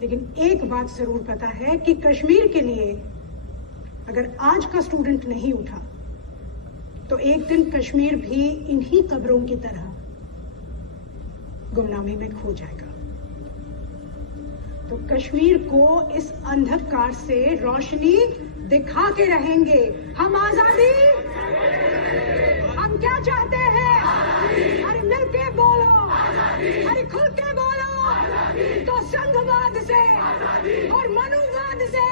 लेकिन एक बात जरूर पता है कि कश्मीर के लिए अगर आज का स्टूडेंट नहीं उठा तो एक दिन कश्मीर भी इन्हीं कब्रों की तरह गुमनामी में खो जाएगा। तो कश्मीर को इस अंधकार से रोशनी दिखा के रहेंगे। हम आजादी, हम क्या चाहते हैं? अरे मिलके बोलो, अरे खुल के बोलो। तो संघवाद से और मनुवाद से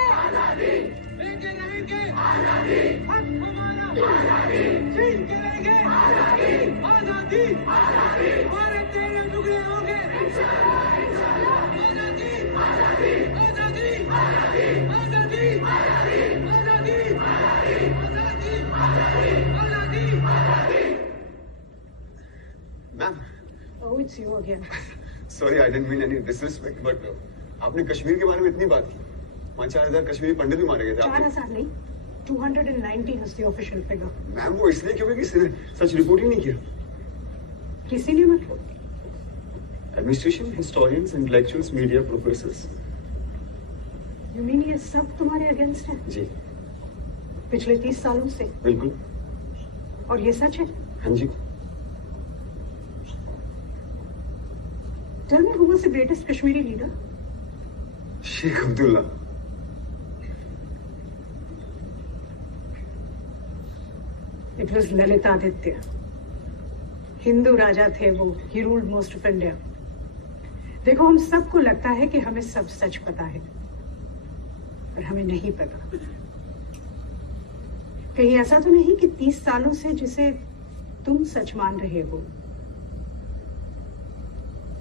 लेके रहेंगे आजादी, हक हमारा छीन के रहेंगे आजादी, आजादी, हमारे तेरे टुकड़े होंगे आजादी, आजादी, आजादी, आजादी, आजादी, आजादी, आजादी। Ma'am, Oh, it's you again. Sorry, I didn't mean any disrespect, but आपने कश्मीर के बारे में इतनी बात की। 5,000 कश्मीरी पंडित भी मारे गए थे। 4,000 नहीं, 290 is the official figure. Ma'am, वो इसलिए क्योंकि किसी ने सच रिपोर्ट ही नहीं किया। किसी ने मतलब? Administration, historians, intellectuals, media, professors. You mean ये सब तुम्हारे अगेंस्ट है? जी पिछले 30 सालों से? बिल्कुल। और ये सच है? हाँ जी। Tell me, who was the greatest Kashmiri leader? Sheikh Abdullah. It was Lalitaditya. Hindu राजा थे वो। He ruled most of India. देखो, हम सबको लगता है कि हमें सब सच पता है, पर हमें नहीं पता। कहीं ऐसा तो नहीं कि 30 सालों से जिसे तुम सच मान रहे हो,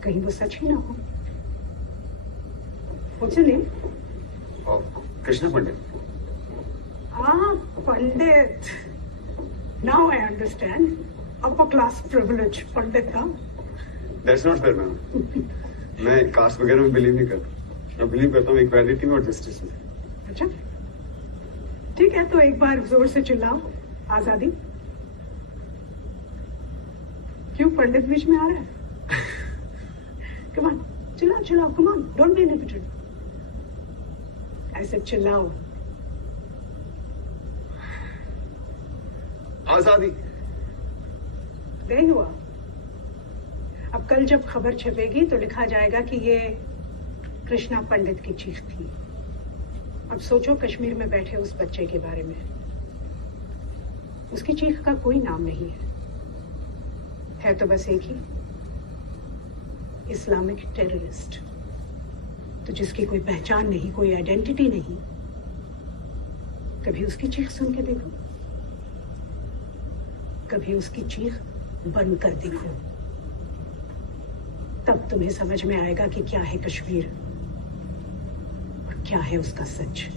कहीं वो सच ही ना हो? What's your name? Krishna Pandit. Pandit. Now I understand. Upper class privilege, पंडित का। That's not fair, ma'am. मैं कास्ट वगैरह में बिलीव नहीं करता। मैं बिलीव करता हूँ इक्वालिटी में और जस्टिस में। अच्छा, ठीक है, तो एक बार जोर से चिल्लाओ, आजादी। क्यों पंडित बीच में आ रहा है? Come on, चिल्लाओ चिल्लाओ, come on, don't be an hypocrite. ऐसे चिल्लाओ। आजादी। There you are. अब कल जब खबर छपेगी तो लिखा जाएगा कि ये कृष्णा पंडित की चीख थी। अब सोचो कश्मीर में बैठे उस बच्चे के बारे में। उसकी चीख का कोई नाम नहीं है तो बस एक ही, इस्लामिक टेररिस्ट। तो जिसकी कोई पहचान नहीं, कोई आइडेंटिटी नहीं, कभी उसकी चीख सुन के देखो, कभी उसकी चीख बंद कर देखो, तब तुम्हें समझ में आएगा कि क्या है कश्मीर और क्या है उसका सच।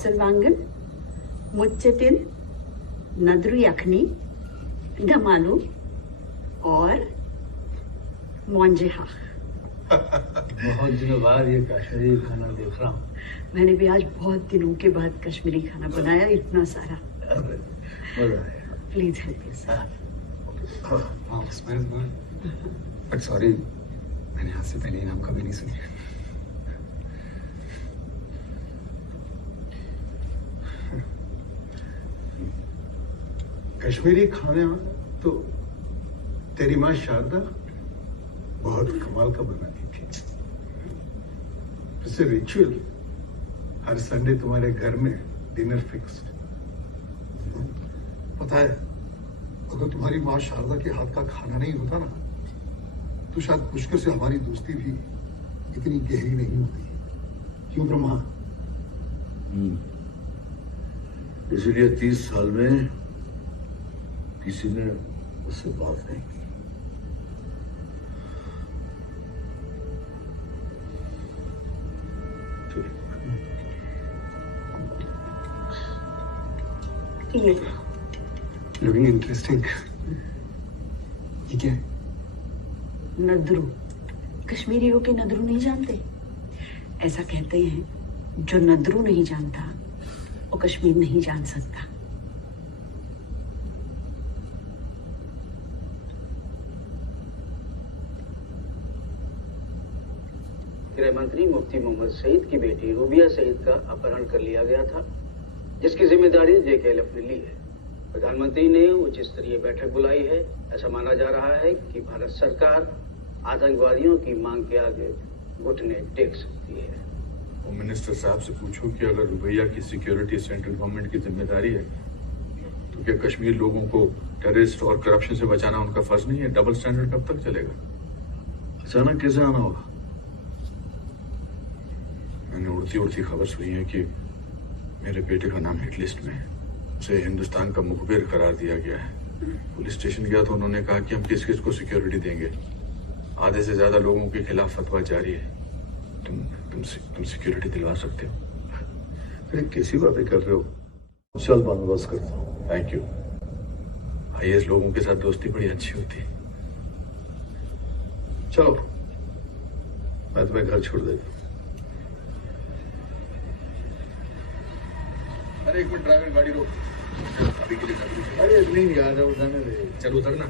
Salzwangen, मुच्चटिन, नदरू यखनी, डमालू और मोंजेहा। बहुत दिनों बाद ये कश्मीरी खाना देख रहा हूँ। मैंने भी आज बहुत दिनों के बाद कश्मीरी खाना बनाया, इतना सारा। मजा आया। Please help yourself. But sorry, मैंने आज से पहले ये नाम कभी नहीं सुनी। कश्मीरी खाने तो तेरी माँ शारदा बहुत कमाल का बनाती थी। जैसे रिचुअल, हर संडे तुम्हारे घर में डिनर फिक्स्ड। पता है, अगर तुम्हारी माँ शारदा के हाथ का खाना नहीं होता ना, तो शायद मुश्किल से हमारी दोस्ती भी इतनी गहरी नहीं होती। क्यों ब्रह्मा? इसलिए 30 साल में किसी ने उससे बात नहीं की। Looking interesting. ये क्या है? नदरू। कश्मीरियों के नदरू नहीं जानते? ऐसा कहते हैं जो नदरू नहीं जानता वो कश्मीर नहीं जान सकता। गृह मंत्री मुफ्ती मोहम्मद सईद की बेटी रूबिया सईद का अपहरण कर लिया गया था, जिसकी जिम्मेदारी JKLF ने ली है। प्रधानमंत्री ने उच्च स्तरीय बैठक बुलाई है। ऐसा माना जा रहा है कि भारत सरकार आतंकवादियों की मांग के आगे घुटने टेक सकती है। वो मिनिस्टर साहब से पूछो कि अगर रुबैया की सिक्योरिटी सेंट्रल गवर्नमेंट की जिम्मेदारी है तो क्या कश्मीर लोगों को टेररिस्ट और करप्शन से बचाना उनका फर्ज नहीं है? डबल स्टैंडर्ड कब तक चलेगा? अचानक कैसे आना होगा? मैंने उड़ती उड़ती खबर सुनी है कि मेरे बेटे का नाम हिट लिस्ट में है। उसे हिंदुस्तान का मुखबिर करार दिया गया है। पुलिस स्टेशन गया तो उन्होंने कहा कि हम किस किस को सिक्योरिटी देंगे। आधे से ज्यादा लोगों के खिलाफ फतवा जारी है। तुम सिक्योरिटी दिलवा सकते हो? अरे कैसी बातें कर रहे हो? चल बंदोबस्त करता हूँ। Thank you. IAS लोगों के साथ दोस्ती बड़ी अच्छी होती है। चलो मैं तुम्हें घर छोड़ देता हूँ। अरे एक मिनट, ड्राइवर गाड़ी रोक। अभी के लिए अरे नहीं यार, उठाने दे। चल उतरना।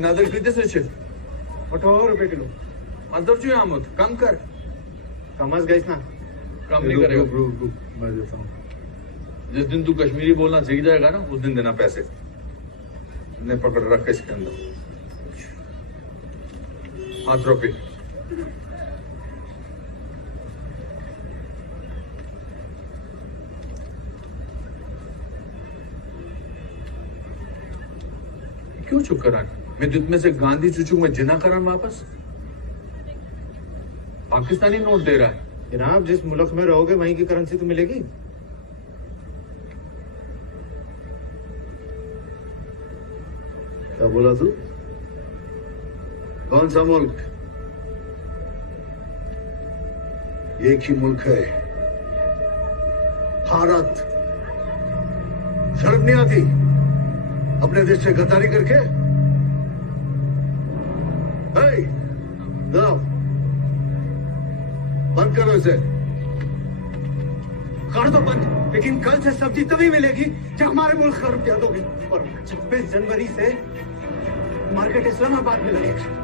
नादर किती से 18 रुपए किलो। अंदर आमद कम कर। कमस गई ना। कम नहीं करेगा। रुक मैं देता हूँ। जिस दिन तू कश्मीरी बोलना सीख जाएगा ना उस दिन देना पैसे। ने पकड़ रखा इसके अंदर। हाथ रोके। क्यों चुप करा? मैं दुत में से गांधी चुचू में जिना करान वापस। पाकिस्तानी नोट दे रहा है। जनाब, जिस मुल्क में रहोगे वहीं की करेंसी तो मिलेगी। क्या बोला तू? कौन सा मुल्क? एक ही मुल्क है, भारत। शर्म नहीं आती अपने देश से गद्दारी करके? बंद करो इसे। कर दो बंद, लेकिन कल से सब्जी तभी मिलेगी जब हमारे मुल्क का रुपया दोगे। और 26 जनवरी से मार्केट इस्लामाबाद में लगेगा।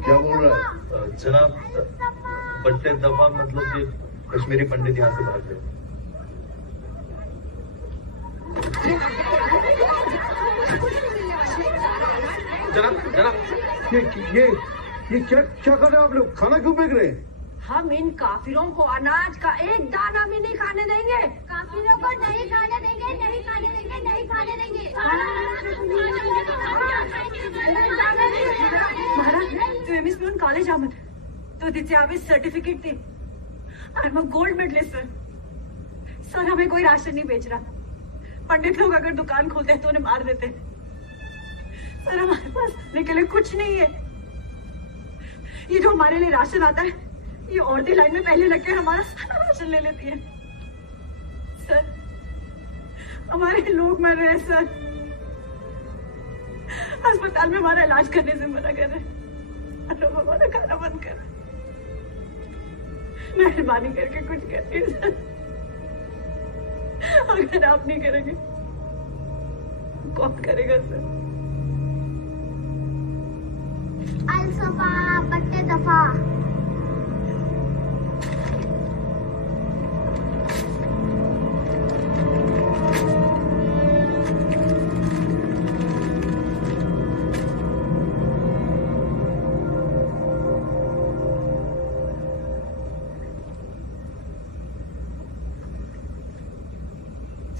क्या बोल रहा है? जनाब, बट्टे दफा मतलब कि कश्मीरी पंडित यहाँ से भाग गए। जनाब ये क्या कर रहे हो आप लोग? खाना क्यों फेंक रहे हैं? हम इन काफिरों को अनाज का एक दाना भी नहीं खाने देंगे। काफिरों को नहीं खाने देंगे, नहीं खाने देंगे, नहीं खाने देंगे। महाराज, तू एमएस में कॉलेज आमद तो तिथे आवे सर्टिफिकेट थी। I am a gold medalist sir. Sir, हमें कोई राशन नहीं बेच रहा। पंडित लोग अगर दुकान खोलते हैं तो उन्हें मार देते हैं। सर, हमारे पास खाने के लिए कुछ नहीं है। ये जो हमारे लिए राशन आता है, ये औरतें लाइन में पहले लग कर हमारा सारा राशन ले लेती है। सर, हमारे लोग मर रहे हैं सर। अस्पताल में हमारा इलाज करने से मना कर रहे हैं। लोग हमारा खाना बंद कर रहे। मेहरबानी करके कुछ करिए सर। अगर आप नहीं करेंगे कौन करेगा सर? अलसफा बट्टे दफा।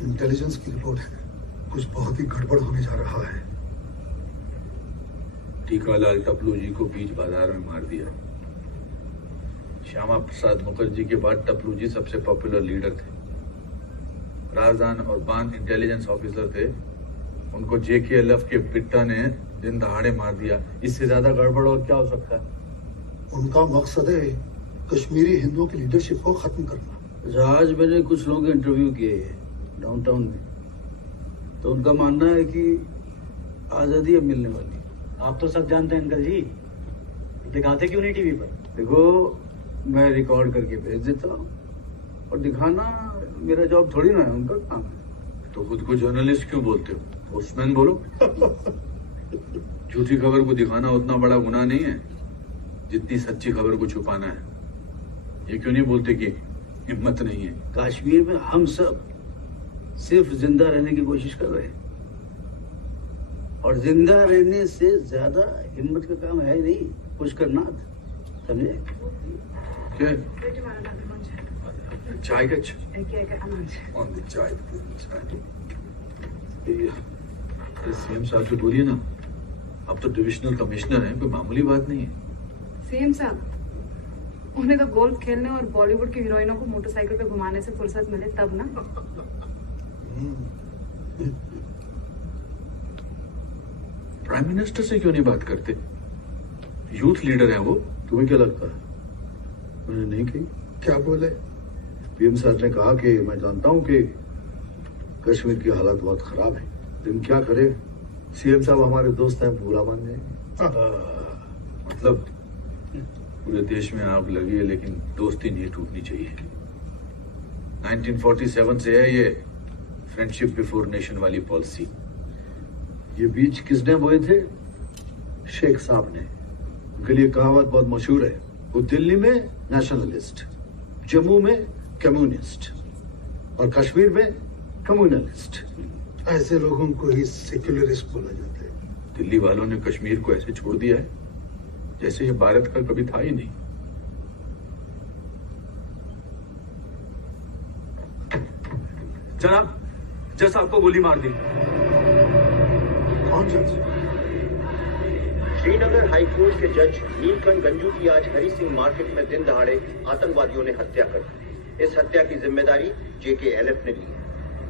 इंटेलिजेंस की रिपोर्ट है, कुछ बहुत ही गड़बड़ होने जा रहा है। टीकालाल टपलू जी को बीच बाजार में मार दिया। श्यामा प्रसाद मुखर्जी के बाद टपलू जी सबसे पॉपुलर लीडर थे। राजदान और बान इंटेलिजेंस ऑफिसर थे, उनको JKLF के पिट्टा ने दिन दहाड़े मार दिया। इससे ज्यादा गड़बड़ और क्या हो सकता है? उनका मकसद है कश्मीरी हिंदुओं की लीडरशिप को खत्म करना। आज मैंने कुछ लोगों के इंटरव्यू किए हैं डाउनटाउन में, तो उनका मानना है कि आजादी अब मिलने वाली है। आप तो सब जानते हैं अंकल जी, दिखाते क्यों नहीं टीवी पर? देखो, मैं रिकॉर्ड करके भेज देता हूँ और दिखाना मेरा जॉब थोड़ी ना है, उनका काम है। तो खुद को जर्नलिस्ट क्यों बोलते हो? पोस्टमैन बोलो। झूठी खबर को दिखाना उतना बड़ा गुनाह नहीं है जितनी सच्ची खबर को छुपाना है। ये क्यों नहीं बोलते कि हिम्मत नहीं है? कश्मीर में हम सब सिर्फ जिंदा रहने की कोशिश कर रहे हैं, और जिंदा रहने से ज्यादा हिम्मत का काम है नहीं पुष्कर नाथ, समझे? क्या चाय का चाय सीएम साहब से बोलिए ना, अब तो डिविजनल कमिश्नर हैं, कोई मामूली बात नहीं है। सीएम साहब, उन्हें तो गोल्फ खेलने और बॉलीवुड की हीरोइनों को मोटरसाइकिल पे घुमाने से फुर्सत मिले तब ना। प्राइम मिनिस्टर से क्यों नहीं बात करते? यूथ लीडर हैं वो। तुम्हें क्या लगता है? मैंने नहीं कही। क्या बोले? पीएम साहब ने कहा कि मैं जानता हूं कि कश्मीर की हालत बहुत खराब है, लेकिन क्या करे, सीएम साहब हमारे दोस्त हैं, बुरा मान जाएंगे। मतलब पूरे देश में आग लगी है लेकिन दोस्ती नहीं टूटनी चाहिए। 1947 से है ये फ्रेंडशिप बिफोर नेशन वाली पॉलिसी। ये बीज किसने बोए थे? शेख साहब ने। उनके लिए कहावत बहुत मशहूर है, वो दिल्ली में नेशनलिस्ट, जम्मू में कम्युनिस्ट और कश्मीर में कम्युनलिस्ट। ऐसे लोगों को ही सेक्युलरिस्ट बोला जाता है। दिल्ली वालों ने कश्मीर को ऐसे छोड़ दिया है जैसे ये भारत का कभी था ही नहीं। जनाब, जज साहब को गोली मार दी। कौन जज? श्रीनगर हाईकोर्ट के जज नीलकंठ गंजू की आज हरी सिंह मार्केट में दिन दहाड़े आतंकवादियों ने हत्या कर दी। इस हत्या की जिम्मेदारी JKLF ने ली है।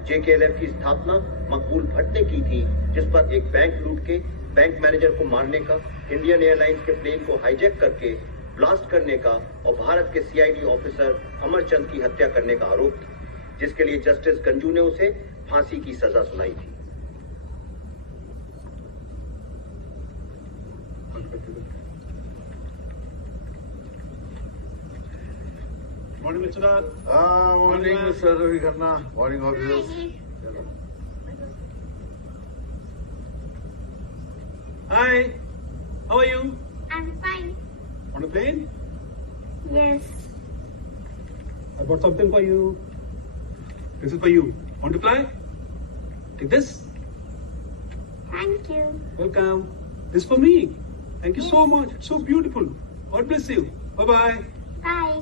JKLF की स्थापना मकबूल भट्ट ने की थी, जिस पर एक बैंक लूट के बैंक मैनेजर को मारने का, इंडियन एयरलाइंस के प्लेन को हाईजैक करके ब्लास्ट करने का और भारत के CID ऑफिसर अमरचंद की हत्या करने का आरोप था, जिसके लिए जस्टिस गंजू ने उसे फांसी की सजा सुनाई थी। Morning mister Nath. Morning mister Ravi Khanna, morning officers. Hi, how are you? I'm fine. On a plane? Yes. I bought something for you. This is for you. Want to fly? Take this. Thank you. Welcome. This for me. Thank you so much. It's so beautiful. God bless you. Bye-bye. Bye.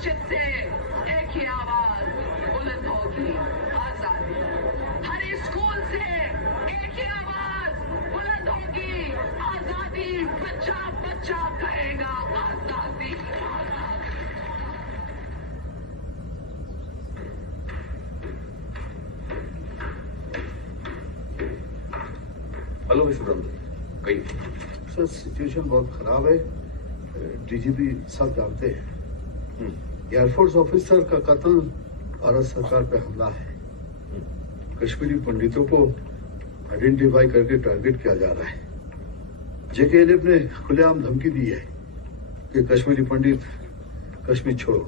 मस्जिद से एक ही आवाज बुलंद होगी, आजादी। हर school से एक ही आवाज बुलंद होगी, आजादी। बच्चा बच्चा कहेगा आजादी। हेलो मिस्टर ब्रह्म, कहिए। सर सिचुएशन बहुत खराब है। डीजीपी सब जानते हैं एयरफोर्स ऑफिसर का कत्ल भारत सरकार पे हमला है। कश्मीरी पंडितों को आइडेंटिफाई करके टारगेट किया जा रहा है। जेकेएलएफ ने खुलेआम धमकी दी है कि कश्मीरी पंडित कश्मीर छोड़ो।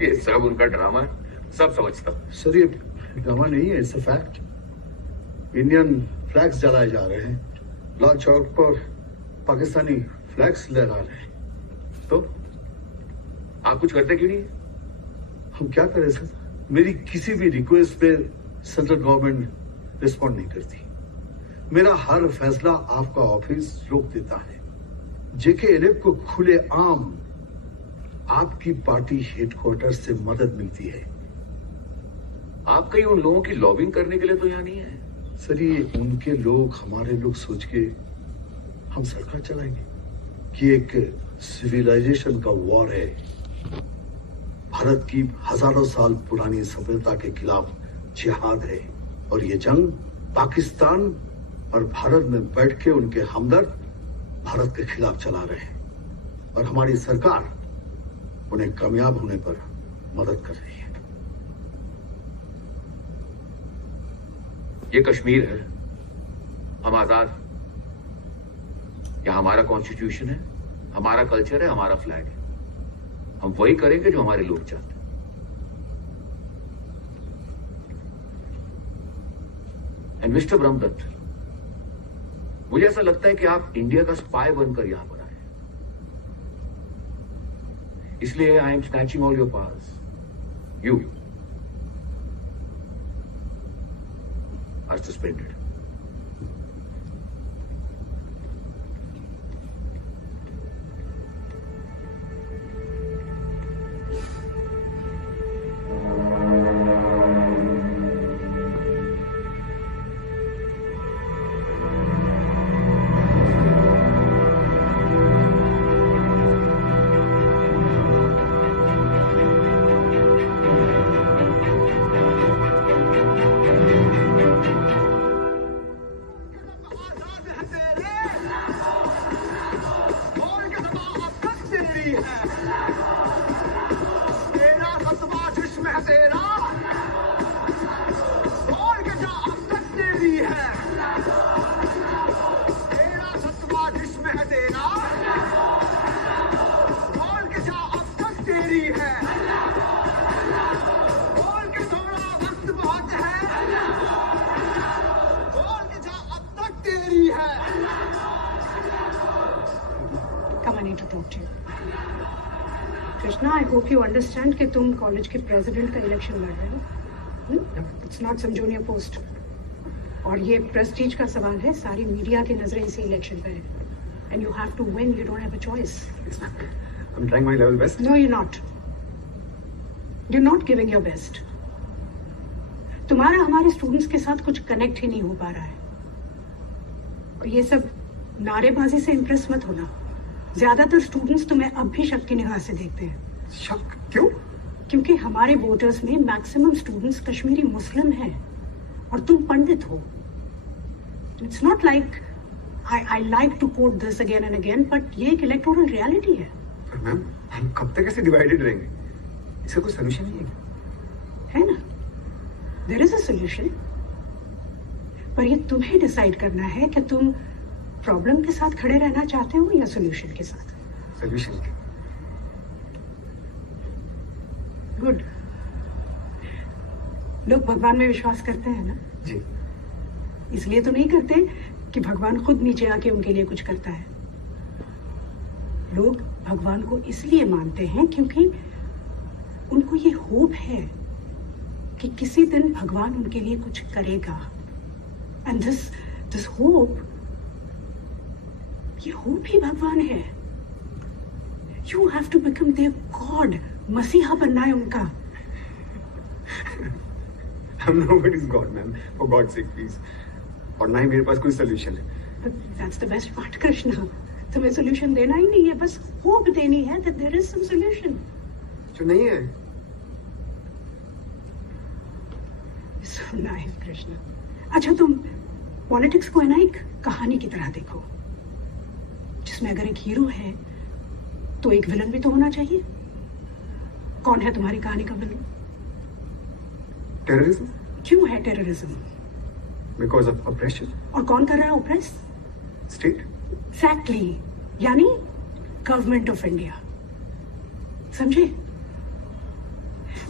ये सब उनका ड्रामा है, सब समझता हूँ। सर ये ड्रामा नहीं है, it's a fact. Indian flags जलाए जा रहे हैं, लाल चौक पर पाकिस्तानी फ्लैग्स लहरा रहे हैं। तो आप कुछ करते क्यों नहीं? हम क्या करें सर? मेरी किसी भी रिक्वेस्ट पे सेंट्रल गवर्नमेंट रिस्पॉन्ड नहीं करती। मेरा हर फैसला आपका ऑफिस रोक देता है। जेकेएलएफ को खुले आम आपकी पार्टी हेडक्वार्टर से मदद मिलती है। आप कहीं उन लोगों की लॉबिंग करने के लिए तो यहाँ नहीं है। सर ये उनके लोग हमारे लोग सोच के हम सरकार चलाएंगे कि एक सिविलाइजेशन का वॉर है। भारत की हजारों साल पुरानी सभ्यता के खिलाफ जिहाद है और ये जंग पाकिस्तान और भारत में बैठ के उनके हमदर्द भारत के खिलाफ चला रहे हैं और हमारी सरकार उन्हें कामयाब होने पर मदद कर रही है। ये कश्मीर है, हम आजाद। यह हमारा कॉन्स्टिट्यूशन है, हमारा कल्चर है, हमारा फ्लैग है। हम वही करेंगे जो हमारे लोग चाहते हैं। एंड मिस्टर ब्रह्मदत्त, मुझे ऐसा लगता है कि आप इंडिया का स्पाई बनकर यहां पर आए, इसलिए I am snatching all your powers. You are suspended. hope you understand कि तुम कॉलेज के प्रेसिडेंट का इलेक्शन लड़ रहे हो। It's not some junior post. और ये प्रेस्टीज का सवाल है, सारी मीडिया की नजरें इसी इलेक्शन पे है। And you have to win, you don't have a choice. I'm trying my level best. No, you're not. You're not giving your best. तुम्हारा हमारे स्टूडेंट्स के साथ कुछ कनेक्ट ही नहीं हो पा रहा है। और ये सब नारेबाजी से इम्प्रेस मत होना। ज्यादातर स्टूडेंट्स तुम्हें अब भी शक की निगाह से देखते हैं। शक क्यों? क्योंकि हमारे वोटर्स में मैक्सिमम स्टूडेंट्स कश्मीरी मुस्लिम हैं और तुम पंडित हो। It's not like I like to quote this again and again, but ये एक इलेक्टोरल रियलिटी है। पर मैम, हम कब तक ऐसे डिवाइडेड रहेंगे? इसका कोई सोल्यूशन नहीं है ना? There is a solution. पर ये तुम्हें डिसाइड करना है कि तुम प्रॉब्लम के साथ खड़े रहना चाहते हो या सोल्यूशन के साथ। सोल्यूशन। गुड। लोग भगवान में विश्वास करते हैं ना? जी। इसलिए तो नहीं करते कि भगवान खुद नीचे आके उनके लिए कुछ करता है। लोग भगवान को इसलिए मानते हैं क्योंकि उनको ये होप है कि किसी दिन भगवान उनके लिए कुछ करेगा। एंड दिस होप, ये होप ही भगवान है। You have to become their God. मसीहा बनना है उनका. I'm nobody's God, ma'am. For God's sake, please. और ना ही मेरे पास कोई solution है. But that's the best part, Krishna. तुम्हें solution देना ही नहीं है, बस hope देनी है that there is some solution. जो नहीं है. So nice, Krishna. अच्छा तुम पॉलिटिक्स को है ना एक कहानी की तरह देखो, जिसमें अगर एक हीरो है तो एक विलन भी तो होना चाहिए. कौन है तुम्हारी कहानी का विलन? टेररिज्म. क्यों है टेररिज्म? Because of operation. और कौन कर रहा है ऑपरेस? स्टेट. एग्जैक्टली, यानी गवर्नमेंट ऑफ इंडिया. समझे?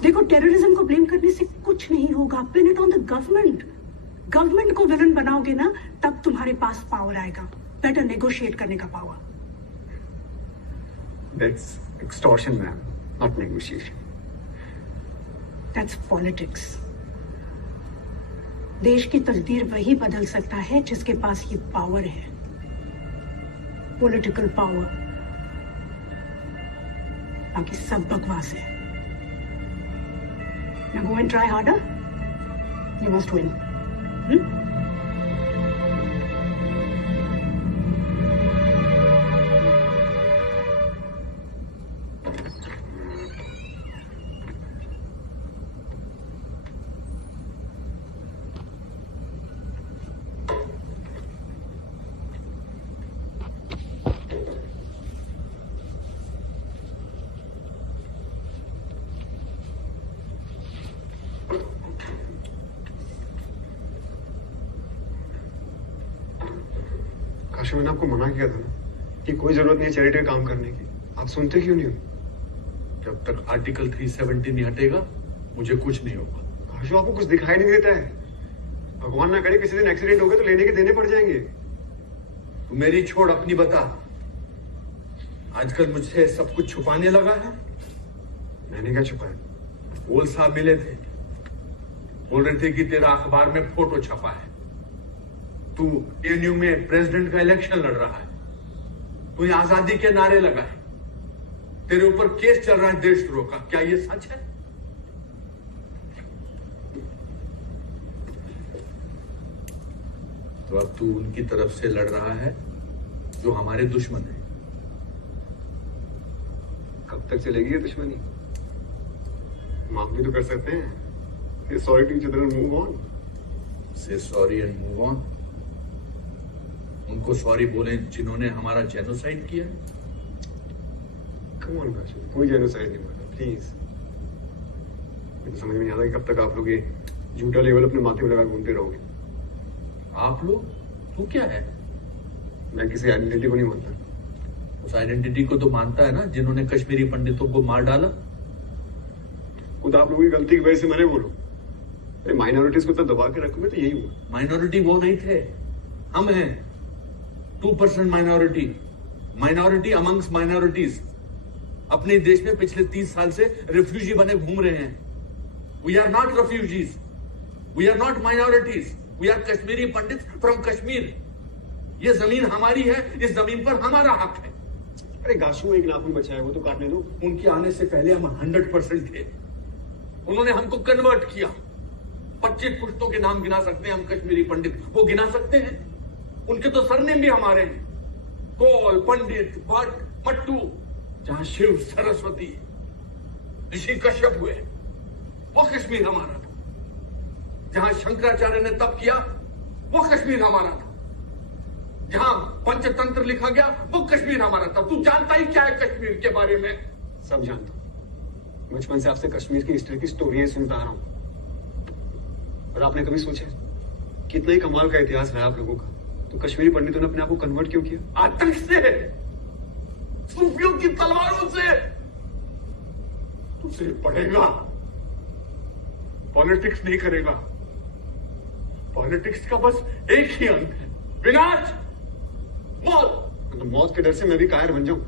देखो, टेररिज्म को ब्लेम करने से कुछ नहीं होगा. Pin it on the government. Government को विलन बनाओगे ना, तब तुम्हारे पास पावर आएगा, बेटर नेगोशिएट करने का power. That's extortion, ma'am, not negotiation. That's politics. देश की तकदीर वही बदल सकता है जिसके पास ये पावर है, पॉलिटिकल पावर. बाकी सब बकवास है. Now go and try harder. You must win. Kashi, मैंने आपको मना किया था ना कि कोई जरूरत नहीं है चैरिटी काम करने की. आप सुनते क्यों नहीं हो? जब तक आर्टिकल 370 नहीं हटेगा मुझे कुछ नहीं होगा. काशू, आपको कुछ दिखाई नहीं देता है. भगवान ना करे किसी दिन एक्सीडेंट हो गया तो लेने के देने पड़ जाएंगे. तू मेरी छोड़, अपनी बता. आजकल मुझसे सब कुछ छुपाने लगा है. मैंने क्या छुपाया? बोल साहब मिले थे, बोल रहे थे कि तेरा अखबार में फोटो छपा है, तू एएनयू में प्रेसिडेंट का इलेक्शन लड़ रहा है, तू आजादी के नारे लगा है, तेरे ऊपर केस चल रहा है देशद्रोह का. क्या ये सच है? तो अब तू उनकी तरफ से लड़ रहा है जो हमारे दुश्मन है. कब तक चलेगी ये दुश्मनी? माफ भी तो कर सकते हैं. Say sorry to each other and move on. Say sorry and move on. उनको सॉरी बोले जिन्होंने हमारा जेनोसाइड किया. Come on, काशी, कोई जेनोसाइड नहीं हुआ. प्लीज. मुझे समझ में नहीं आता कि कब तक आप लोग ये झूठा लेवल अपने माथे में लगा घूमते रहोगे. आप लोग? तू क्या है? मैं किसी आइडेंटिटी को नहीं मानता. उस आइडेंटिटी को तो मानता है ना जिन्होंने कश्मीरी पंडितों को मार डाला. खुद आप लोगों की गलती की वजह से मैंने बोलो. माइनॉरिटीज को तो दबा के रखोगे तो यही हुआ. माइनॉरिटी वो नहीं थे, हम हैं. 2% माइनॉरिटी, माइनॉरिटी अमंग्स माइनॉरिटीज. अपने देश में पिछले 30 साल से रिफ्यूजी बने घूम रहे हैं. We are not refugees, we are not minorities, we are Kashmiri Pandit from Kashmir. ये जमीन हमारी है, इस जमीन पर हमारा हक है. अरे गाशू, एक नाखून बचा है, वो तो काटने दो. उनके आने से पहले हम 100% थे. उन्होंने हमको कन्वर्ट किया. 25 पुश्तों के नाम गिना सकते हैं हम कश्मीरी पंडित, वो गिना सकते हैं. उनके तो सरनेम भी हमारे हैं. कौल, पंडित, भट्ट, मट्टू. जहां शिव, सरस्वती, ऋषि कश्यप हुए, वो कश्मीर हमारा था. जहां शंकराचार्य ने तप किया, वो कश्मीर हमारा था. जहां पंचतंत्र लिखा गया, वो कश्मीर हमारा था. तू जानता ही क्या है कश्मीर के बारे में? सब जानता हूं. बचपन से आपसे कश्मीर की हिस्ट्री की स्टोरी सुनता आ रहा हूं. और आपने कभी सोचा कितना ही कमाल का इतिहास रहा आप लोगों का, तो कश्मीरी पंडितों ने अपने आप को कन्वर्ट क्यों किया? आतंक से, सूफियों की तलवारों से. तुझे पढ़ेगा, पॉलिटिक्स नहीं करेगा. पॉलिटिक्स का बस एक ही अंत है, विनाश, मौत. तो मौत के डर से मैं भी कायर बन जाऊं?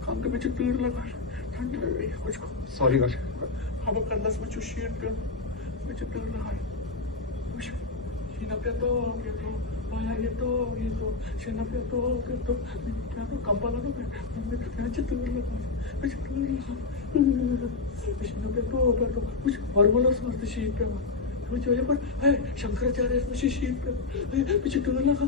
काम के पीछे तीर लगा. ठंड लग रही है मुझको। सॉरी कर अब कंदस में चुशियन पे मुझे डर रहा है। मुझे सीना पे तो आया ये तो सीना पे तो क्या तो कंपन लगा मैं मुझे डर लगा सीना पे तो कुछ हॉर्मोनल समझते शीत पे मुझे वजह पर है शंकराचार्य इसमें शीत पे मुझे डर लगा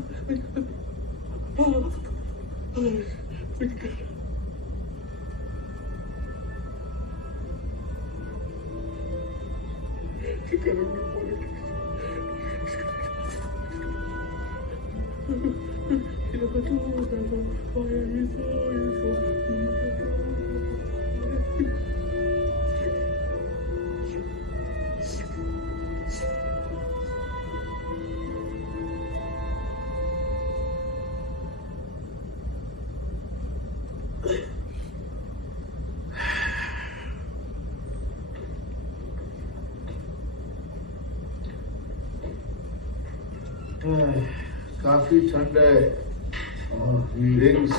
काफी ठंड है ड्रिंक्स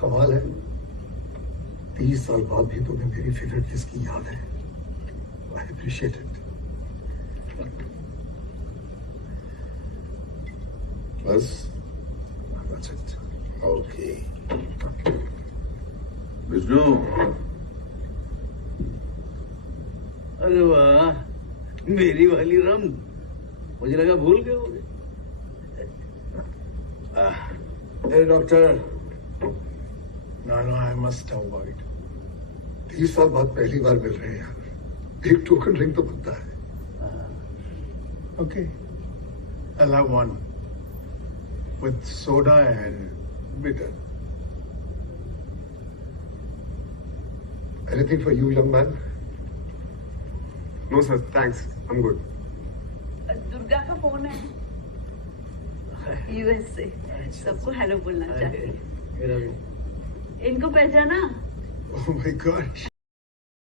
कमाल है 30 साल बाद भी तुम्हें मेरी फेवरेट डिश की याद है। I appreciate it. बस That's it. ओके विष्णु अरे वाह मेरी वाली रम, मुझे लगा भूल गए होगे। Hey, doctor. No, I must avoid. 30 साल बाद पहली बार मिल रहे हैं यार, एक टोकन ड्रिंक तो बनता है। Okay, I'll have one with soda and bitter. Anything for you, young man? No sir thanks I am good. Durga का फोन है यूएस से, सबको हेलो बोलना चाहती है। मेरा भी इनको पहचाना? Oh my gosh.